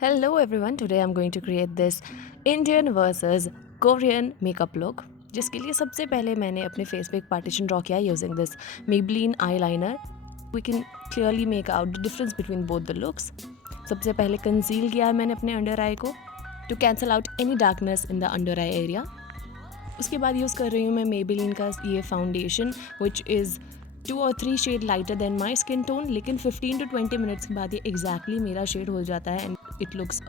Hello everyone, today I'm going to create this Indian versus Korean makeup look जिसके लिए सबसे पहले मैंने अपने फेस पे एक पार्टीशन ड्रॉ किया using this Maybelline eyeliner. We can clearly make out the difference between both the looks. सबसे पहले कंसील किया है मैंने अपने अंडर आई को to cancel out any darkness in the under eye area. उसके बाद यूज़ कर रही हूँ मैं Maybelline का ये foundation which is 2 or 3 shade lighter than my skin tone, लेकिन 15 to 20 मिनट्स के बाद ये एग्जैक्टली मेरा शेड हो जाता है and it looks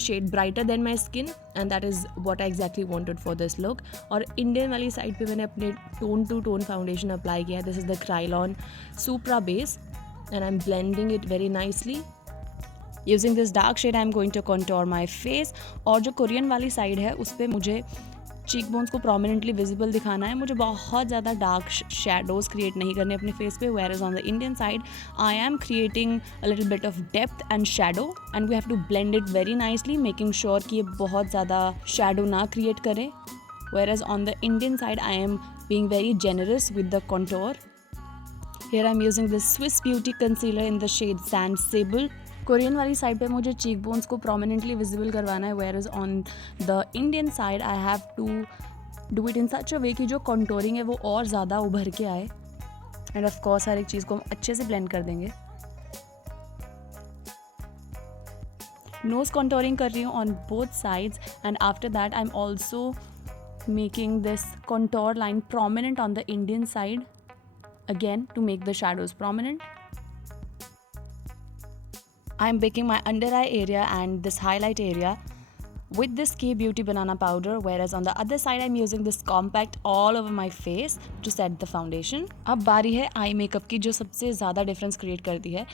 shade brighter than my skin and that is what I exactly wanted for this look. और Indian वाली साइड पे मैंने अपने tone to tone foundation apply किया है. This is the Kryolan supra base and I am blending it very nicely. Using this dark shade I am going to contour my face. और जो Korean वाली side है उस पर मुझे चीक bones को प्रोमिनेंटली विजिबल दिखाना है. मुझे बहुत ज़्यादा डार्क शेडोज़ क्रिएट नहीं करने अपने फेस पे. Whereas on the Indian side I am creating a little bit of depth and shadow and we have to blend it very nicely making sure कि ये बहुत ज़्यादा शेडो ना create करे. Whereas on the Indian side I am being very generous with the contour. Here I am using this Swiss beauty concealer in the shade sand sable. Korean वाली side पे मुझे चीक bones को prominently visible करवाना है. Whereas on the Indian side I have to do it in such a way कि जो contouring है वो और ज़्यादा उभर के आए. एंड ऑफ कोर्स हर एक चीज़ को हम अच्छे से ब्लेंड कर देंगे. नोज़ कॉन्टोरिंग कर रही हूँ on both sides and after that I am also making this contour line prominent on the Indian side again to make the shadows prominent. I am baking my under eye area and this highlight area with this K Beauty banana powder, whereas on the other side I am using this compact all over my face to set the foundation. अब बारी है eye makeup की जो सबसे ज़्यादा difference create करती है.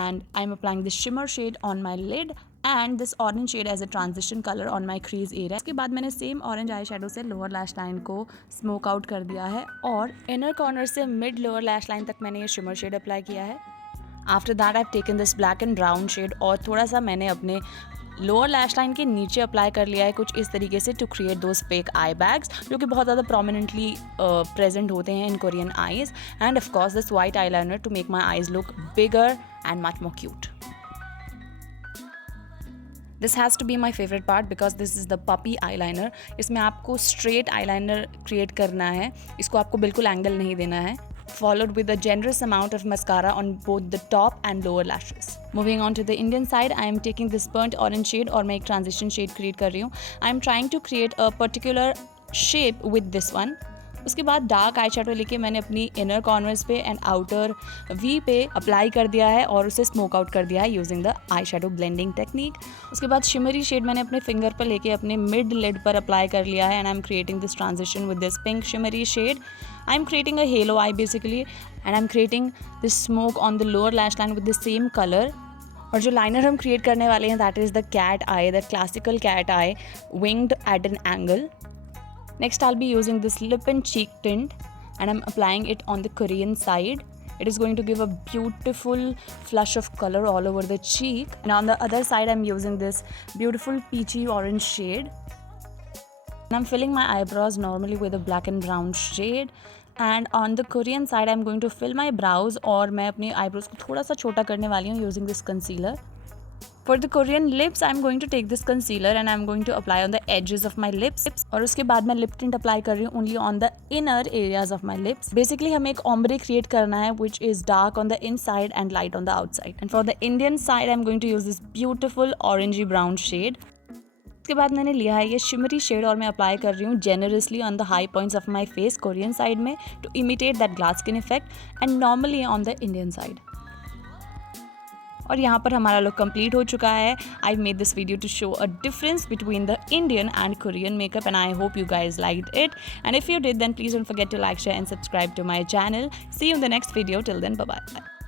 And I am applying this shimmer shade on my lid and this orange shade as a transition color on my crease area. उसके बाद मैंने सेम ऑरेंज आई शेडो से लोअर लैश लाइन को smoke out कर दिया है और inner corner से मिड लोअर लैश लाइन तक मैंने ये शिमर शेड अप्लाई किया है. After that I have taken this black and brown shade और थोड़ा सा मैंने अपने लोअर लैश लाइन के नीचे अप्लाई कर लिया है कुछ इस तरीके से to create those fake eye bags जो कि बहुत ज़्यादा प्रोमिनेंटली प्रेजेंट होते हैं in Korean eyes. And of course this white eye liner to make my eyes look bigger and much more cute. This has to be my favourite part because this is the puppy eye liner. इसमें आपको straight eye liner create करना है. इसको आपको बिल्कुल angle नहीं देना है. Followed with a generous amount of mascara on both the top and lower lashes. Moving on to the Indian side, I am taking this burnt orange shade और मैं एक transition shade create कर रही हूँ. I am trying to create a particular shape with this one. उसके बाद dark eye shadow लेके मैंने अपनी इनर कॉर्नर्स पे एंड आउटर वी पे अप्लाई कर दिया है और उसे स्मोक आउट कर दिया है using the eye shadow blending technique. उसके बाद शिमरी शेड मैंने अपने फिंगर पर लेके अपने मिड लिड पर अप्लाई कर लिया है and I am creating this transition with this pink shimmery shade. I am creating a halo eye basically and I am creating this smoke on the lower lash line with the same color. और जो liner हम create करने वाले हैं that is the cat eye, the classical cat eye winged at an angle. Next I'll be using this lip and cheek tint and I'm applying it on the Korean side. It is going to give a beautiful flush of color all over the cheek. And on the other side I'm using this beautiful peachy orange shade. And I'm filling my eyebrows normally with a black and brown shade. And on the Korean side, I'm going to fill my brows और मैं अपने eyebrows को थोड़ा सा छोटा करने वाली हूँ using this concealer. For the Korean lips, I'm going to take this concealer and I'm going to apply on the edges of my lips. और उसके बाद मैं lip tint apply कर रही हूँ only on the inner areas of my lips. Basically हमें एक ombre create करना है which is dark on the inside and light on the outside. And for the Indian side, I'm going to use this beautiful orangey brown shade. उसके बाद मैंने लिया है ये शिमरी शेड और मैं अप्लाई कर रही हूँ generously on the high points of my face Korean side में to imitate that glass skin effect and normally on the Indian side. और यहाँ पर हमारा लुक कंप्लीट हो चुका है. I made this video to show a difference between the Indian and Korean makeup and I hope you guys liked it. And if you did then please don't forget to like share and subscribe to my channel. See you in the next video. Till then bye bye.